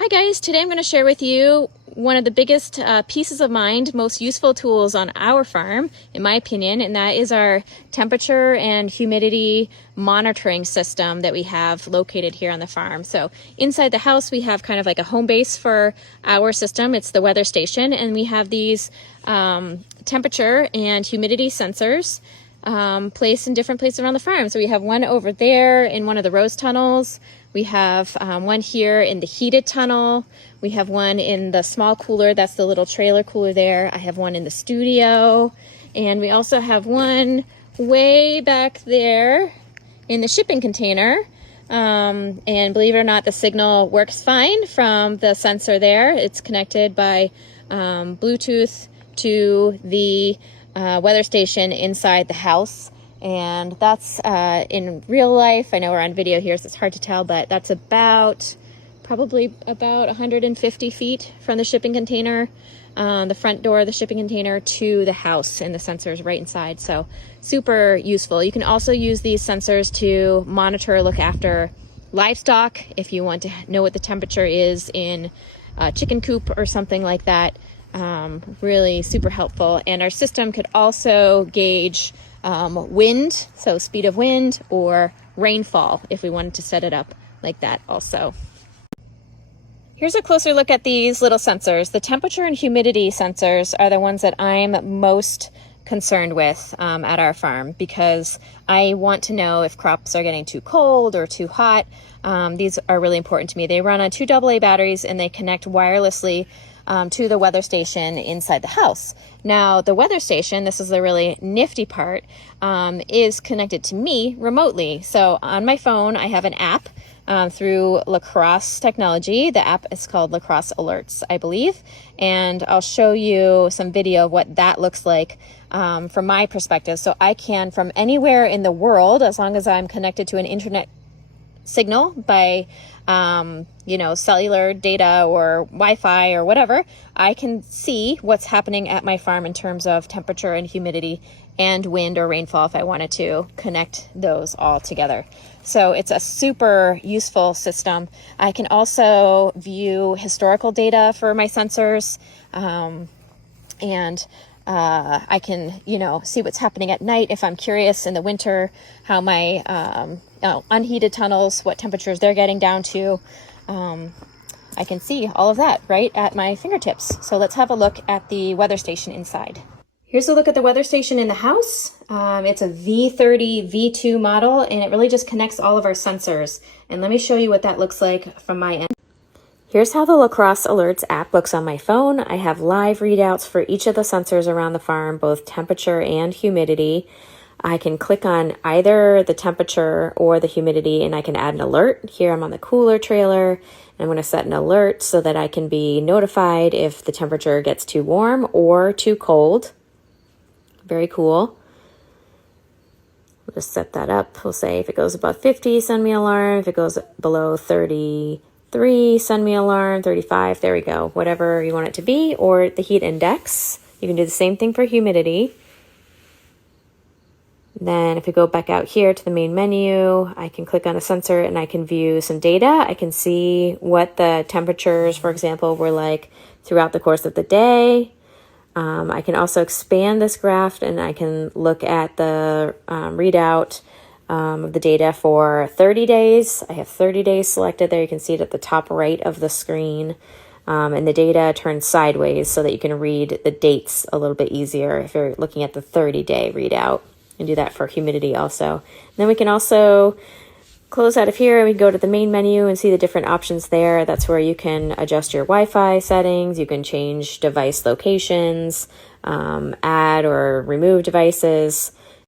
Hi guys, today I'm going to share with you one of the biggest pieces of mind, most useful tools on our farm, in my opinion, and that is our temperature and humidity monitoring system that we have located here on the farm. So inside the house we have kind of like a home base for our system. It's the weather station, and we have these temperature and humidity sensors placed in different places around the farm. So we have one over there in one of the rose tunnels. We have one here in the heated tunnel. We have one in the small cooler. That's the little trailer cooler there. I have one in the studio. And we also have one way back there in the shipping container. And believe it or not, the signal works fine from the sensor there. It's connected by Bluetooth to the weather station inside the house. And that's in real life. I know we're on video here, so it's hard to tell, but that's probably about 150 feet from the shipping container, the front door of the shipping container to the house, and the sensors right inside. So super useful. You can also use these sensors to monitor, look after livestock if you want to know what the temperature is in a chicken coop or something like that. Really super helpful. And our system could also gauge wind, so speed of wind, or rainfall if we wanted to set it up like that also. Here's a closer look at these little sensors. The temperature and humidity sensors are the ones that I'm most concerned with at our farm, because I want to know if crops are getting too cold or too hot. These are really important to me. They run on 2 AA batteries, and they connect wirelessly to the weather station inside the house. Now, the weather station, this is the really nifty part, is connected to me remotely. So on my phone, I have an app through Lacrosse technology. The app is called Lacrosse Alerts, I believe. And I'll show you some video of what that looks like from my perspective. So I can, from anywhere in the world, as long as I'm connected to an internet signal by cellular data or Wi-Fi or whatever, I can see what's happening at my farm in terms of temperature and humidity and wind or rainfall if I wanted to connect those all together. So it's a super useful system. I can also view historical data for my sensors, and I can, see what's happening at night if I'm curious in the winter, how my unheated tunnels, what temperatures they're getting down to. I can see all of that right at my fingertips. So let's have a look at the weather station inside. Here's a look at the weather station in the house. It's a V30 V2 model, and it really just connects all of our sensors. And let me show you what that looks like from my end. Here's how the Lacrosse Alerts app looks on my phone. I have live readouts for each of the sensors around the farm, both temperature and humidity. I can click on either the temperature or the humidity, and I can add an alert. Here I'm on the cooler trailer, and I'm going to set an alert so that I can be notified if the temperature gets too warm or too cold. Very cool. We'll just set that up. We'll say if it goes above 50, send me an alarm. If it goes below 33, send me an alarm. 35, there we go. Whatever you want it to be, or the heat index. You can do the same thing for humidity. Then if we go back out here to the main menu, I can click on a sensor and I can view some data. I can see what the temperatures, for example, were like throughout the course of the day. I can also expand this graph, and I can look at the readout of the data for 30 days. I have 30 days selected there. You can see it at the top right of the screen. And the data turns sideways so that you can read the dates a little bit easier if you're looking at the 30-day readout. And do that for humidity also. And then we can also close out of here, and we go to the main menu and see the different options there. That's where you can adjust your Wi-Fi settings. You can change device locations, add or remove devices.